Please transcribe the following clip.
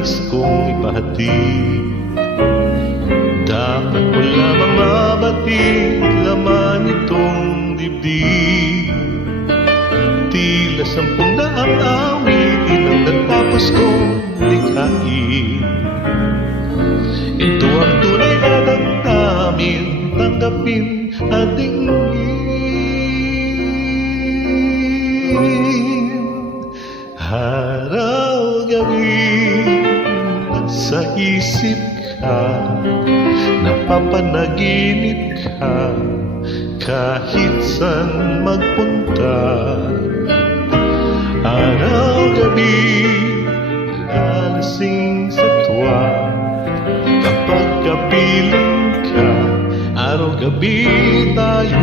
nais kong ipahatid. Dapat mo lamang mabatid laman itong dibdib. Tila 10,000 awitin ang natapos kong likhain. Ito ang tunay na damdamin, tanggapin at dinggin. Araw-gabi sa isip ka, napapanaginip ka, kahit saan magpunta. Araw-gabi alasing sa tuwa, kapag kapiling ka, araw-gabi tayo